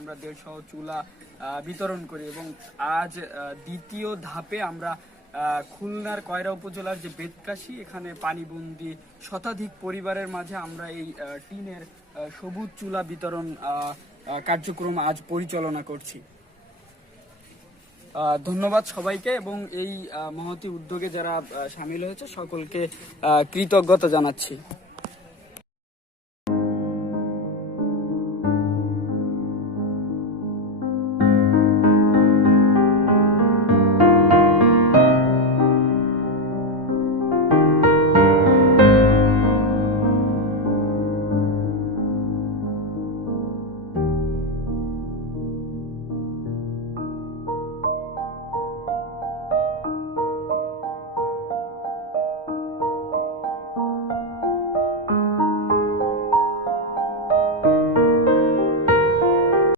আমরা 150 চুলা বিতরণ করি এবং আজ দ্বিতীয় ধাপে আমরা খুলনার কয়রা উপজেলার যে বেতকাশি এখানে পানিবন্দী শতাধিক পরিবারের মাঝে আমরা এই টিনের সবুজ চুলা বিতরণ কার্যক্রম আজ পরিচালনা করছি। ধন্যবাদ সবাইকে এবং এই মহতী উদ্যোগে যারা সামিল হয়েছে সকলকে কৃতজ্ঞতা জানাচ্ছি।